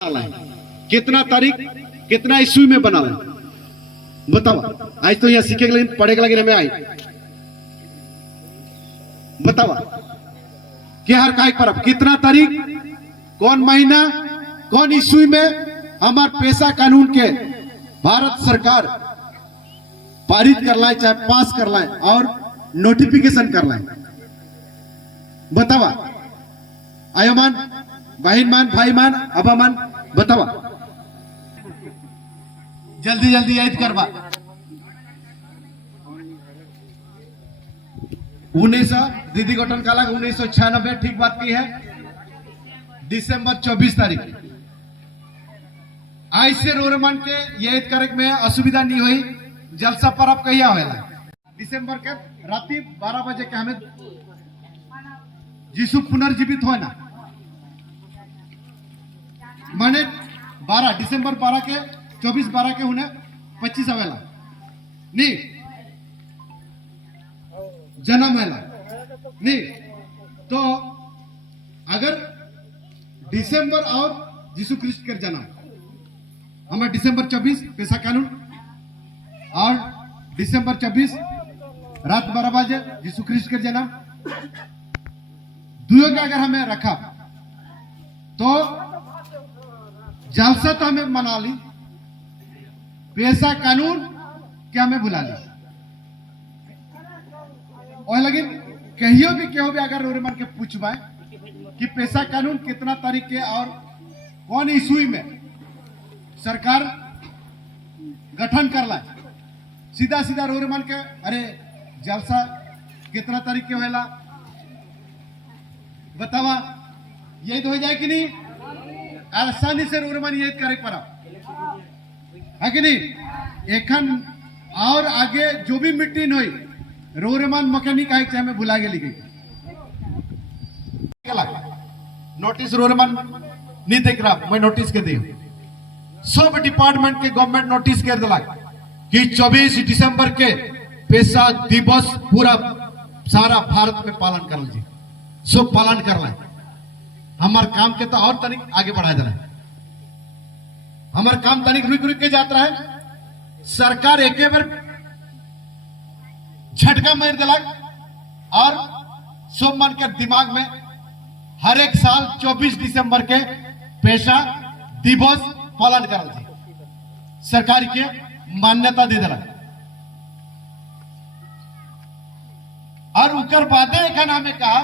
कितना तारीख कितना ईस्वी में बना है बताओ। आज तो यहाँ सीखे के लेकिन पढ़े के लेकिन हमें आई बताओ क्या हर काय पर कितना तारीख कौन महीना कौन ईस्वी में हमार पैसा कानून के भारत सरकार पारित कर लाए चाहे पास कर लाए और नोटिफिकेशन कर लाए बतावा। आयोमान बहन मान भाई मान अबा मान बतावा जल्दी जल्दी याद करवा। 1900 दीदी गठन काला 1996 ठीक बात की है। दिसंबर 24 तारीख आज से रोरमान के याद करे में असुविधा नहीं हुई। जलसा पर आप कहिया होगा दिसंबर के रात्रि 12 बजे के हमें यीशु पुनर्जीवित हो ना माने 12 दिसंबर 12 के 24-12 के उन्हें 25 आवेला नहीं जन्म है नहीं। तो अगर दिसंबर और यीशु क्रिस्ट के जन्म हमारे दिसंबर 24 पैसा कानून और दिसंबर 24 रात 12 बजे यीशु क्रिस्ट के जन्म दुनिया का अगर हमें रखा तो जलसा तो हमें मना ली पैसा कानून क्या हमें भुला ली और लेकिन कहियो भी अगर रोरमान के पूछवाए कि पैसा कानून कितना तारीख के और कौन ईस्वी में सरकार गठन कर ला सीधा सीधा रोरमान के अरे जलसा कितना तारीख के होला बतावा यही तो हो जाए कि नहीं। आसानी से रोरमान याद करे पड़ा है कि नहीं। एखन और आगे जो भी मीटिंग हुई रोरमान मैकेनिक है चाहे मैं भुला गई गई नोटिस रोरमान नहीं देख रहा मैं नोटिस के दी सब डिपार्टमेंट के गवर्नमेंट नोटिस कर दिला कि 24 दिसंबर के पैसा दिवस पूरा सारा भारत में पालन कर लीजिए सब पालन कर ले। हमार काम के तो और तनिक आगे बढ़ा दे रहा है हमार काम तनिक रुक रुक के जाता है। सरकार एक बार झटका मार दिला और सब मन के दिमाग में हर एक साल 24 दिसंबर के पैसा दिवस पालन कर सरकार के मान्यता दे दिला और उकर बादे एखन हमें कहा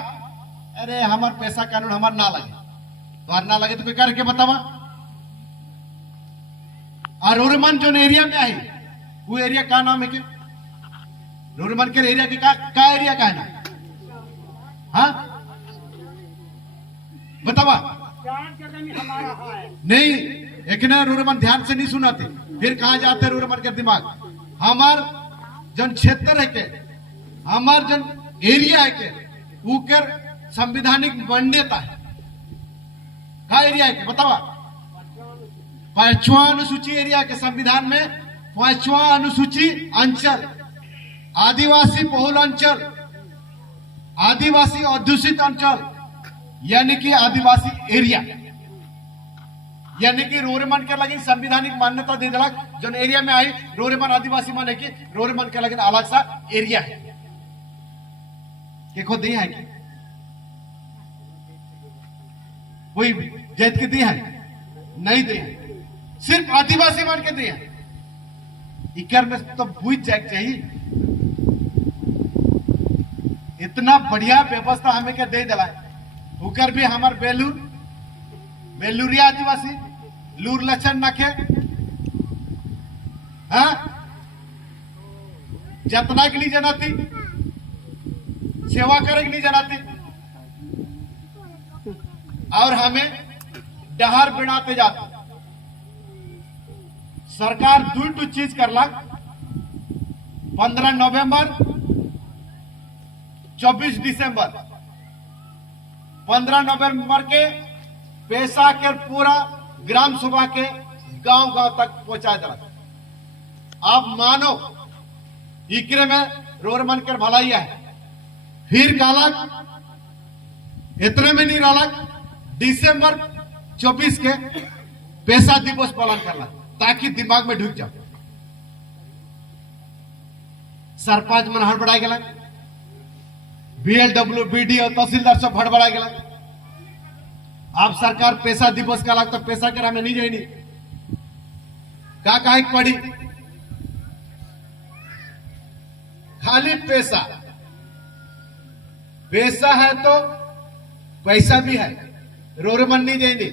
अरे हमार पैसा कानून हमार ना लगे तो ना लगे तो कोई करके बतावा। और रोरमान जो एरिया में आई वो एरिया का नाम है क्या रोरमान के एरिया के का एरिया का है ना हाँ बतावा नहीं एक ना रोरमान ध्यान से नहीं सुनाते फिर कहा जाते रोरमान के दिमाग हमार जन क्षेत्र है के हमार जन एरिया है के उकर संविधानिक मान्यता है का एरिया है के बतावा 5वां अनुसूची एरिया के संविधान में 5वां अनुसूची अंचल आदिवासी बहुल अंचल आदिवासी अध्युषित अंचल यानी कि आदिवासी एरिया यानी कि रोरमान के लगी संविधानिक मान्यता दे दिला जो एरिया में आई रोरमान आदिवासी माने कि रोरमान के लगी अलग सा एरिया है खुद दी है कोई जात के दी है नहीं दी सिर्फ आदिवासी मान के दी है इकर में तो बुझ जाए चाहिए इतना बढ़िया व्यवस्था हमें क्या दे दिला उकर भी हमार बेलूरिया आदिवासी लूर लक्षण नाखे हाँ जतना के लिए जनाती सेवा करे के लिए जनाती और हमें डहार बिनाते जाते सरकार दू चीज करला 15 नवंबर 24 दिसंबर 15 नवंबर के पैसा के पूरा ग्राम सभा के गांव गांव तक पहुंचा दिला। आप मानो इकरे में रोरमान कर भलाई है फिर कालक इतने में नहीं रहा दिसंबर 24 के पैसा दिवस पालन करला ताकि दिमाग में ढुक जाओ। सरपंच मन हड़बड़ा गया, BLW BD और तहसीलदार सब हड़बड़ा गया। अब सरकार पैसा दिवस का लग तो पैसा कर हमें नहीं जानी का काहे पड़ी, खाली पैसा पैसा है तो पैसा भी है, रोरे मन नहीं जाएंगे,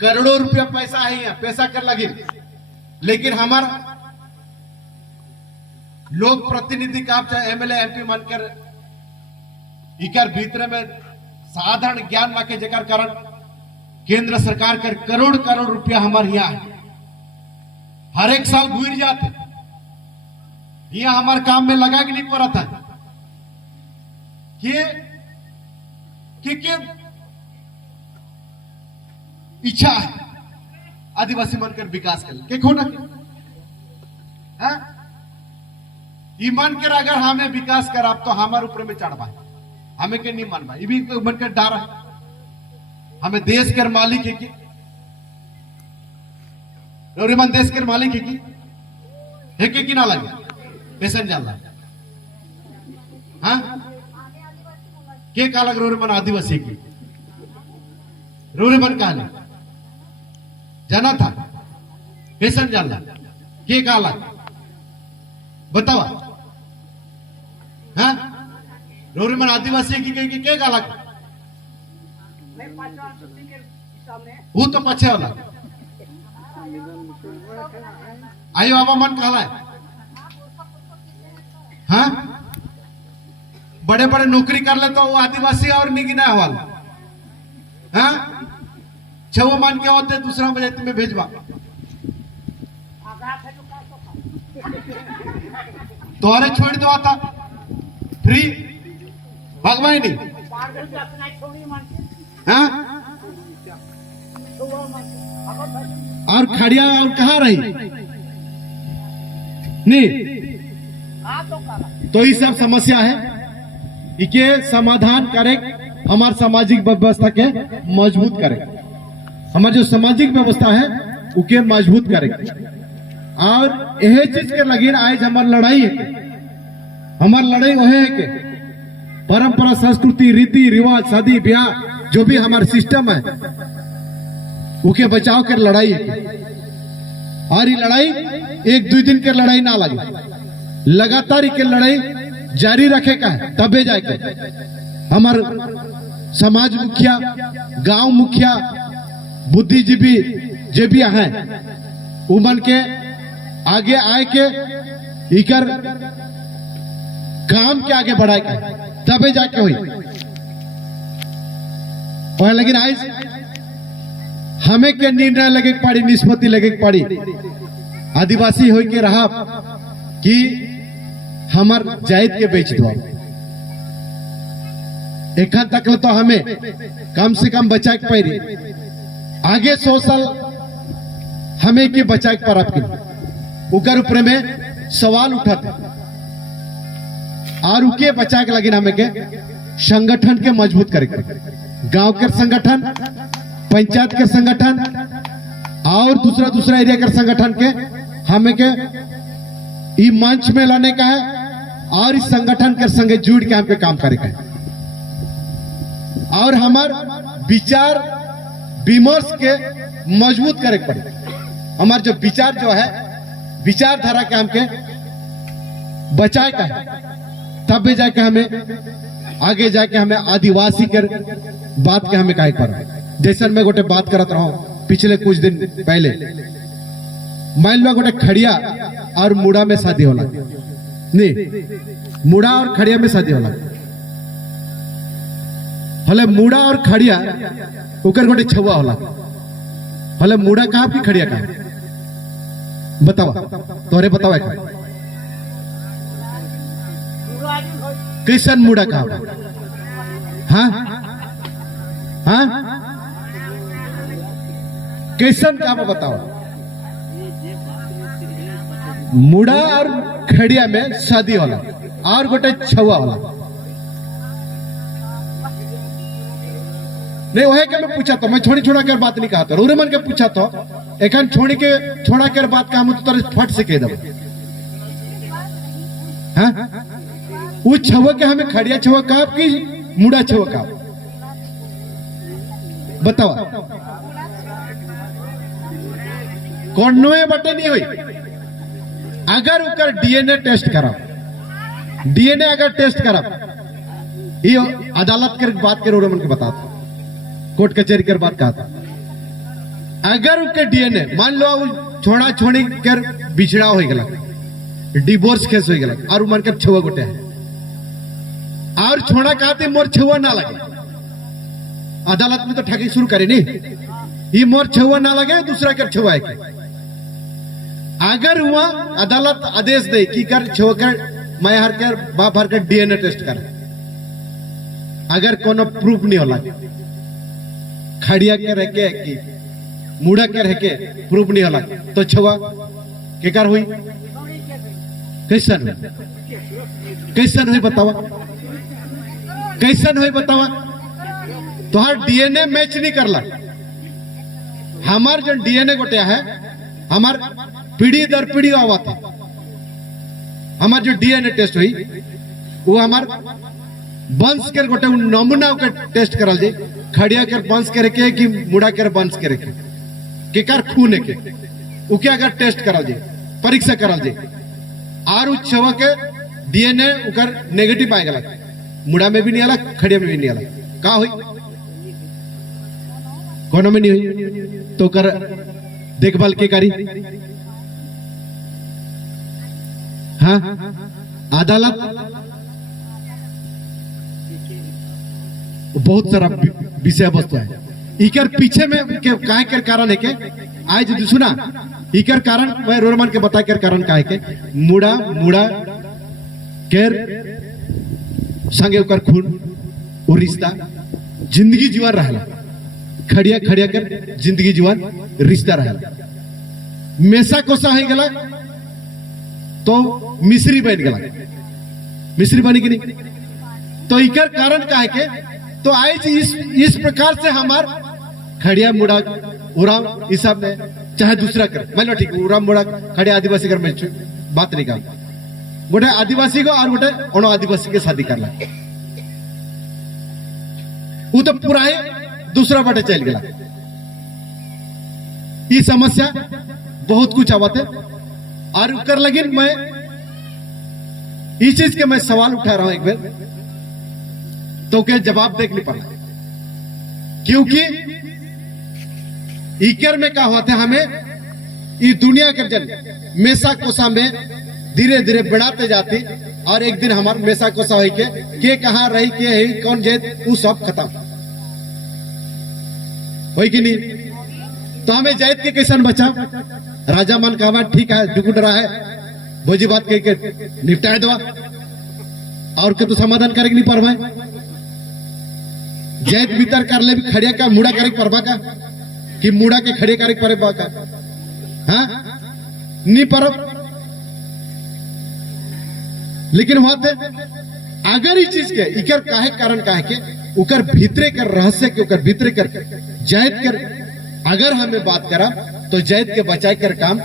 करोड़ों रुपया पैसा है यहाँ, पैसा कर लगे। लेकिन हमारा लोक प्रतिनिधि का चाहे MLA MP मानकर इकर भीतर में साधारण ज्ञान माके जेकर कारण केंद्र सरकार कर करोड़ करोड़ रुपया हमारे यहाँ है, हर एक साल घूर जाते यहाँ हमारे काम में लगा के नहीं पड़ा था कि इच्छा है आदिवासी बनकर विकास कर के खोना ईमान कर अगर हमें विकास कर आप तो हमारे ऊपर में चढ़ पाए हमें के नहीं मान पाए भी बनकर डर है। हमें देश के मालिक है कि मन देश के मालिक है कि ना लगे पैसा जाला हाँ के का लग रोरे मन आदिवासी की रोरे मन का जाना था पैसा जाला के का लग बतावा हाँ रोरे मन आदिवासी की के का लग वो तो पछे वाला आयो बाबा मन कहला है हाँ बड़े बड़े नौकरी कर ले तो वो आदिवासी और निगिना हवाल हाँ छवो मान के होते दूसरा बजे में भेजवा तोहरे छोड़ दो आता फ्री भगवाई नहीं हाँ और खड़िया और कहाँ रही नहीं तो ये सब समस्या है इके समाधान करे हमारे सामाजिक व्यवस्था के मजबूत करे हमारी जो सामाजिक व्यवस्था है उके मजबूत करे और यह चीज के लगी आज हमारी लड़ाई है हमारी लड़ाई वह है कि परंपरा संस्कृति रीति रिवाज शादी ब्याह जो भी हमारा सिस्टम है उके बचाव कर लड़ाई है और ये लड़ाई एक दो दिन के लड़ाई ना लगे लगातार के लड़ाई जारी रखे का है तबे जाके हमार समाज मुखिया गांव मुखिया बुद्धिजीवी जो भी हैं उमन के आगे आए के इकर काम के आगे बढ़ाए के तबे जाके हुई और लेकिन आज हमें के निर्णय लगे पड़ी निष्पत्ति लगे पड़ी आदिवासी हो के रहा कि हमार जायद के बेच दो एखन तक तो हमें कम से कम बचा के पाई आगे 100 साल हमें के बचा के पर उकर ऊपर में सवाल उठाते और उके बचा के लगे हमें के संगठन के मजबूत करके गांव के संगठन पंचायत के संगठन और दूसरा एरिया के संगठन के हमें के ई मंच में लाने का है और इस संगठन के संगे जुड़ के हम पे काम करेगा और हमार विचार विमर्श के मजबूत करे पड़े हमार जो विचार जो है विचारधारा के हमके बचाए का है तब भी जाके हमें आगे जाके हमें आदिवासी के बात के हमें काहे कर जैसे मैं गोटे बात करत रहा हूं पिछले कुछ दिन पहले मान लो गोटे खड़िया और मुड़ा में शादी होला नहीं मुड़ा और खड़िया में शादी होला हले मुड़ा और खड़िया उकर गोटे छुआ होला हले मुड़ा कहाँ की खड़िया कहाँ बतावा तोरे बतावा कैसन मुड़ा कहाँ हाँ हाँ कैसन कहाँ बताओ मुड़ा और खड़िया में शादी होला और गोटे छुआ होला नहीं वही के मैं पूछा था, मैं छोड़ी छोड़ा कर बात नहीं कहा था, रोरे मन के पूछा था एखन छोड़ी के छोड़ा कर बात का हम तो फट से कह दब। हाँ वो छव के हमें खड़िया छव का की मुड़ा छव का बताओ कौन नोए बटे नहीं हुई। अगर उकर डीएनए टेस्ट करा, डीएनए अगर टेस्ट करा, ये अदालत कर बात करो मन के बताता, कोर्ट कचहरी कर बात कहा था। अगर उनके डीएनए मान लो छोड़ा छोड़ी कर बिछड़ा हो गया, डिवोर्स केस हो गया और मन कर छुआ गोटे है और छोड़ा कहते मोर छुआ ना लगे, अदालत में तो ठगी शुरू करे नहीं, ये मोर छुआ ना लगे दूसरा कर छुआ है। अगर हुआ अदालत आदेश दे कि कर छुआ कर मैं हर कर बाप हर कर डीएनए टेस्ट कर, अगर कोनो प्रूफ नहीं होला, खड़िया के रह के कि मुड़ा के रह के प्रूफ नहीं होला तो छुआ के कर हुई कैसन हुई बतावा, कैसन हुई बतावा। तो हर डीएनए मैच नहीं करला, हमार जो डीएनए गोटे है हमार पीढ़ी दर पीढ़ी आवा था, हमार जो डीएनए टेस्ट हुई वो हमार वंश कर गोटे नमूना का टेस्ट करल जे, खड़िया कर वंश करे के कि मुड़ा कर वंश करे के कर खून के उके अगर टेस्ट करल जे, परीक्षा करल जे और उ छवा के डीएनए उकर नेगेटिव आए गला, मुड़ा में भी नहीं आला खड़िया में भी नहीं आला, का हुई कोनो में नहीं हुई तो कर देखभाल के करी। हाँ अदालत बहुत सारा विषय वस्तु है, इकर पीछे में काहे कर कारण है के आज जो सुना इकर कारण मैं रोरमान के बता कर कारण काहे के मुड़ा मुड़ा केर संगे उकर खून और रिश्ता जिंदगी जीवन रहला, खड़िया खड़िया कर जिंदगी जीवन रिश्ता रहला, मेसा कोसा है गला तो मिश्री बन गला, मिश्री बनी कि नहीं, तो इकर कारण काहे के तो आज इस प्रकार से हमार खड़िया मुड़ा उराव इस सब में चाहे दूसरा कर मान लो ठीक उराव मुड़ा खड़िया आदिवासी कर में बात नहीं कर, गोटे आदिवासी को और गोटे अणु आदिवासी के शादी करला, वो तो पूरा ही दूसरा बाटे चल गया। ये समस्या बहुत कुछ आवत है और कर लगी मैं इस चीज के मैं सवाल उठा रहा हूं एक बार तो क्या जवाब देख नहीं पाना, क्योंकि इकर में क्या हुआ था हमें ये दुनिया के जन मेसा कोसा में धीरे धीरे बढ़ाते जाते और एक दिन हमारे मेसा कोसा हो के कहां रही के है कौन जैत वो सब खत्म हो कि नहीं। तो हमें जैत के कैसन बचा, राजा मन का बात ठीक है जुगुट रहा है भोजी बात कह के निपटा दवा और के तो समाधान करेगी नहीं परवाए, जैत भीतर कर ले भी खड़िया का मुड़ा करे परवा का कि मुड़ा के खड़े करे परवा का, हाँ नहीं परब। लेकिन होते अगर इस चीज के इकर काहे कारण काहे के उकर भीतरे कर रहस्य के उकर भीतरे कर जैत कर अगर हमें बात करा तो जैत के बचाए कर काम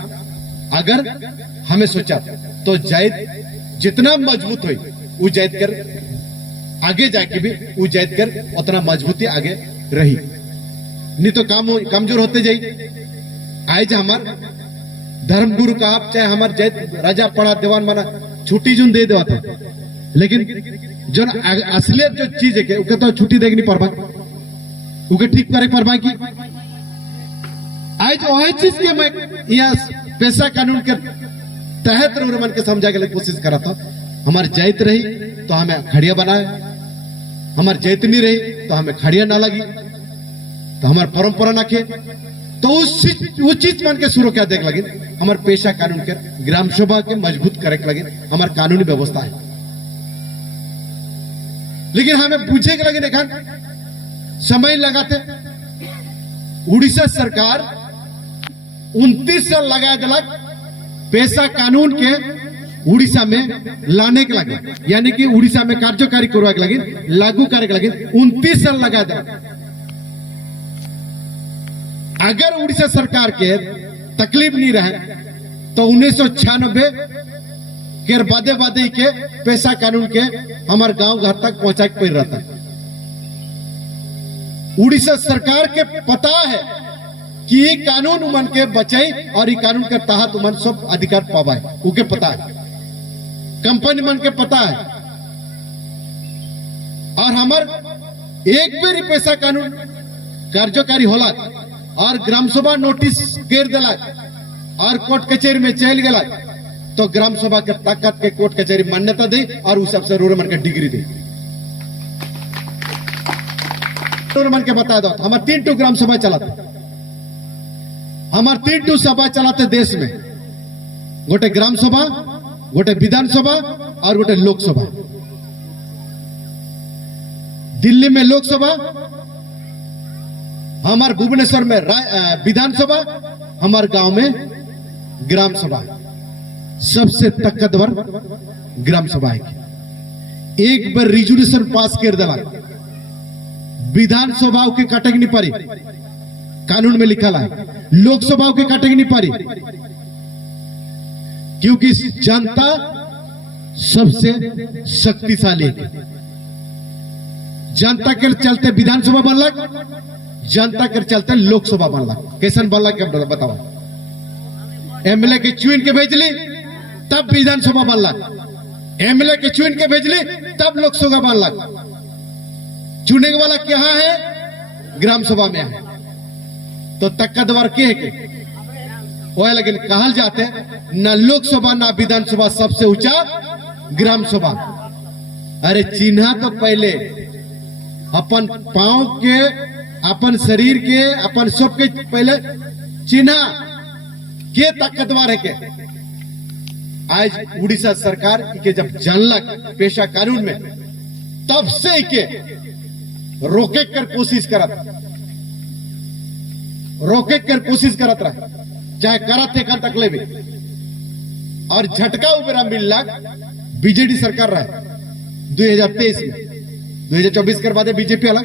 अगर हमें सोचा तो जैत जितना मजबूत हुई वो जैत कर आगे जाके भी वो जैत कर उतना मजबूती आगे रही, नहीं तो काम कमजोर होते जाए। आज हमार धर्म गुरु का आप चाहे हमार जैत राजा पड़ा दीवान माना छुट्टी जुन दे देवा था, लेकिन जो असलियत जो चीज है के तो छुट्टी देगी नहीं परवा, उके ठीक करे परवा की आज वही चीज के मैं यह पेशा कानून के तहत मन के समझा के लिए कोशिश करा था। हमारे जैत रही तो हमें खड़िया बनाए, हमारे जैत नहीं रही तो हमें खड़िया ना लगी, तो हमारे परंपरा ना खे, तो उस चीज मान के शुरू क्या देख लगे हमारे पेशा कानून के ग्राम सभा के मजबूत करे लगे हमारे कानूनी व्यवस्था है। लेकिन हमें पूछे के लगे देखा समय लगाते उड़ीसा सरकार 29 साल लगा दिलक पेशा कानून के उड़ीसा में लाने के लगे, यानी कि उड़ीसा में कार्यकारी करवा के लगे लागू करे के लगे 29 साल लगा दिलक। अगर उड़ीसा सरकार के तकलीफ नहीं रहे तो 1996 के बादे के पैसा कानून के हमारे गांव घर तक पहुंचा के पड़ रहा था। उड़ीसा सरकार के पता है कि ये कानून उमन के बचाई और ये कानून के तहत उमन सब अधिकार पावाए, उके पता है, कंपनी मन के पता है। और हमार एक बेरी पैसा कानून कार्यकारी होला और ग्राम सभा नोटिस गिर दिला और कोर्ट कचहरी में चल गला तो ग्राम सभा के ताकत के कोर्ट कचहरी मान्यता दे और उस सबसे रोड मन के डिग्री दे। मन के बता दो हमारे 3 ग्राम सभा चलाते, हमारे 3 सभा चलाते देश में, गोटे ग्राम सभा, गोटे विधानसभा और गोटे लोकसभा। दिल्ली में लोकसभा, हमारे भुवनेश्वर में विधानसभा, हमारे गांव में ग्राम सभा। सबसे ताकतवर ग्राम सभा है। एक बार रिजोल्यूशन पास कर दिला, विधानसभा के काटेग नहीं पारी, कानून में लिखा है, लोकसभा के काटेग नहीं पारी, क्योंकि जनता सबसे शक्तिशाली है। जनता के चलते विधानसभा बनलक, जनता के चलते लोकसभा बनलक। कैसन बनलक बताओ? एमएलए के चुन के भेजली तब विधानसभा बनलक, एमएलए के चुन के भेजली तब लोकसभा बनलक। चुने वाला क्या है? ग्राम सभा में है। तो ताकतवर के वह लेकिन कहल जाते न लोकसभा ना विधानसभा, सबसे ऊंचा ग्राम सभा। अरे चिन्हा तो पहले अपन पांव के, अपन शरीर के, अपन सब के पहले चिन्हा के ताकतवर है के। आज उड़ीसा सरकार के जब जानलक पेशा कानून में, तब से के रोके कर कोशिश करत रहा, चाहे करत थे कर तकले भी। और झटका उबेरा मिलला बीजेडी सरकार रहे 2023 में, 2024 के बाद बीजेपी अलग,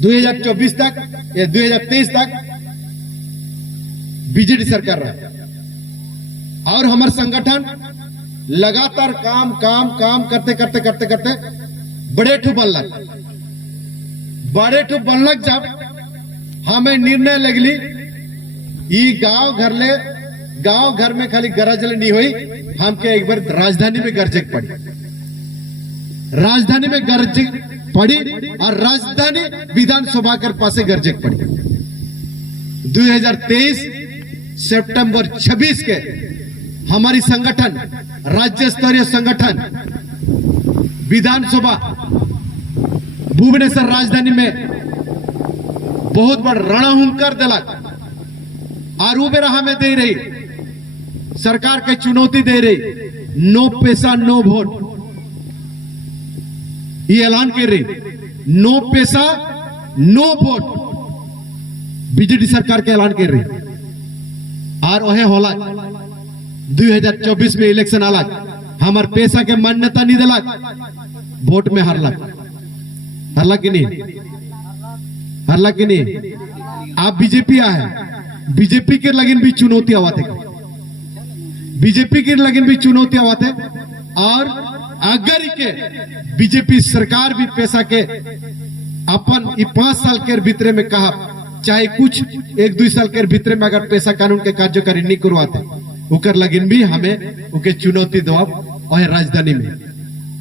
2024 तक या 2023 तक बीजेडी सरकार रहे। और हमारे संगठन लगातार काम करते करते बड़े ठू बनलक। जब हमें निर्णय लगली ई गांव घर में खाली गरजल नहीं हुई, हमके एक बार राजधानी में गरजे पड़ी, राजधानी में गरजे पड़ी और राजधानी विधानसभा के पास गरजे पड़ी। 2023 सितंबर 26 के हमारी संगठन, राज्य स्तरीय संगठन विधानसभा भुवनेश्वर राजधानी में बहुत बड़ा रणहुंकार दिलक और वो बेरा हमें दे रही, सरकार के चुनौती दे रही, नो पैसा नो वोट, ये ऐलान कर रही, नो पैसा नो वोट बीजेडी सरकार के ऐलान कर रही। और वह होला 2024 में इलेक्शन अलग, हमार पैसा के मान्यता नहीं दिलक, वोट में हारलक कि नहीं? आप बीजेपी आए, बीजेपी के लगन भी चुनौती आवाते, बीजेपी के लगन भी चुनौती आवाते। और अगर के बीजेपी सरकार भी पैसा के अपन 5 साल के भीतर में कहा, चाहे कुछ 1-2 साल के भीतर में अगर पैसा कानून के कार्यकारी नहीं करवाते, उकर लगन भी हमें उके चुनौती दो और राजधानी में।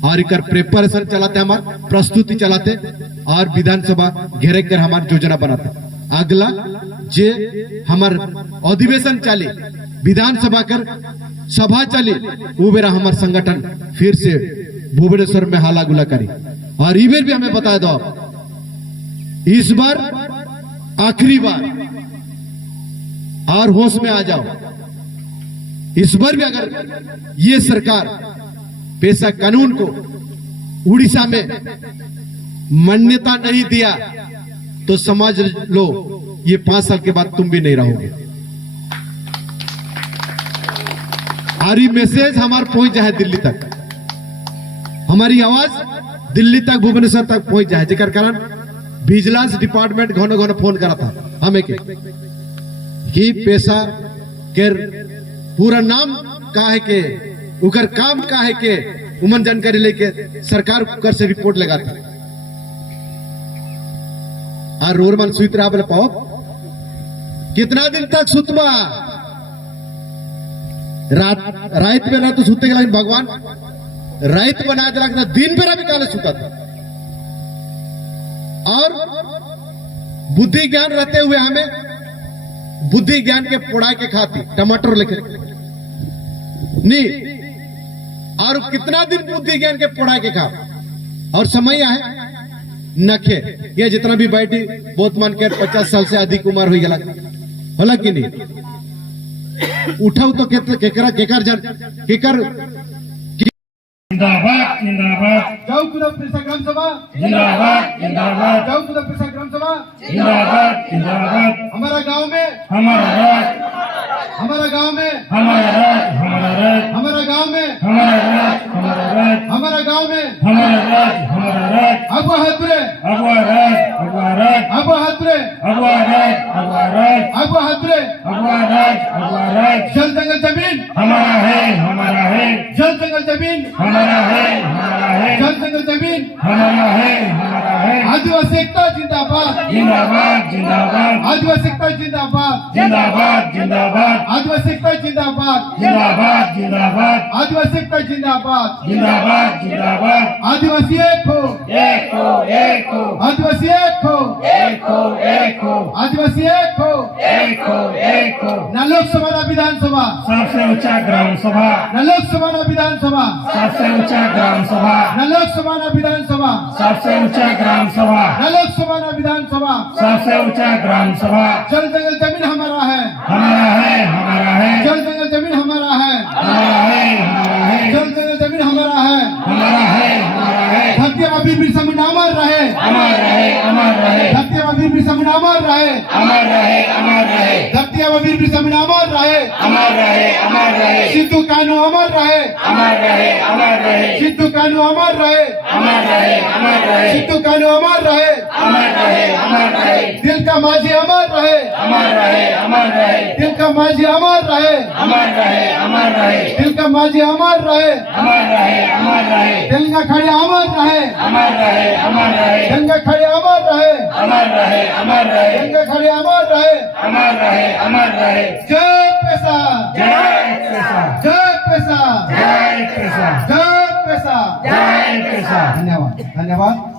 और इकर प्रिपरेशन चलाते, हमार प्रस्तुति चलाते और विधानसभा घेरे कर हमार योजना बनाते। अगला जे हमार अधिवेशन चले, विधानसभा कर सभा चले, वो बेरा हमार संगठन फिर से भुवनेश्वर में हाला गुला करी। और ई बेर भी हमें बता दो, इस बार आखिरी बार, और होश में आ जाओ। इस बार भी अगर ये सरकार पैसा कानून को उड़ीसा में मान्यता नहीं दिया तो समझ लो ये 5 साल के बाद तुम भी नहीं रहोगे। और ये मैसेज हमारे पहुंच जाए दिल्ली तक, हमारी आवाज दिल्ली तक, भुवनेश्वर तक पहुंच जाए, जेकर कारण विजिलेंस डिपार्टमेंट घनो घनो फोन करा था हमें के कि पैसा के पूरा नाम का है के उकर काम का है के उमन जानकारी लेके सरकार कर से रिपोर्ट लगा था और रोरमन सुत रहा बोले पाओ कितना दिन तक सुतवा रात में ना तो सुते लेकिन भगवान रात बना दिला दिन बेरा भी काले सुता था और बुद्धि ज्ञान रहते हुए हमें बुद्धि ज्ञान के पोड़ा के खाती टमाटर लेकर नहीं और कितना दिन बुद्धि ज्ञान के पोड़ा के खा और समय है नखे ये जितना भी बैठी बहुत मान के 50 साल से अधिक उम्र हुई गला होला कि नहीं उठाओ तो केकर जिंदाबाद जिंदाबाद जाओ खुदा पेशा ग्राम सभा जिंदाबाद जिंदाबाद जाओ खुदा पेशा ग्राम सभा जिंदाबाद जिंदाबाद हमारा गांव में हमारा राज हमारा गांव में हमारा राज हमारा राज हमारा गांव में हमारा राज हमारा राज हमारा गांव में हमारा राज हमारा राज अबुआ हतरे अगवा राज अगवा राज अबुआ हतरे अगवा राज अगवा राज अबुआ हतरे अगवा राज अगवा राज जल जंगल जमीन हमारा है जल जंगल जमीन हमारा है जल जंगल जमीन हमारा है आदिवासी एकता जिंदाबाद जिंदाबाद जिंदाबाद आदिवासी एकता जिंदाबाद जिंदाबाद जिंदाबाद आदिवासी एकता जिंदाबाद जिंदाबाद जिंदाबाद आदिवासी एकता जिंदाबाद जिंदाबाद जिंदाबाद आदिवासी एक हो एक हो एक हो आदिवासी एक हो एक हो एक हो आदिवासी एक हो एक हो एक हो न लोकसभा न विधानसभा सबसे ऊंचा ग्राम सभा न लोकसभा न विधानसभा सबसे ऊंचा ग्राम सभा न लोकसभा न विधानसभा सबसे ऊंचा ग्राम सभा न लोकसभा न विधानसभा सबसे ऊंचा ग्राम सभा जल जंगल जमीन हमारा है हमारा है जल जंगल जमीन हमारा है हमारा है जल जंगल जमीन हमारा है हमारा है धरती अभी बिरसा मुंडा अमर रहे अमर रहे धरती अभी बिरसा मुंडा अमर रहे अमर रहे धरती अभी बिरसा मुंडा अमर रहे सिद्धू कानू अमर रहे सिद्धू कानू अमर रहे सिद्धू कानू अमर रहे दिल का माझी अमर रहे दिल का माझी अमर रहे दिल का माझी अमर रहे दिल का खड़े अमर रहे दिल का खड़े अमर रहे दिल का खड़े अमर रहे जय पैसा जय पैसा जय पैसा जय पैसा जय पैसा धन्यवाद धन्यवाद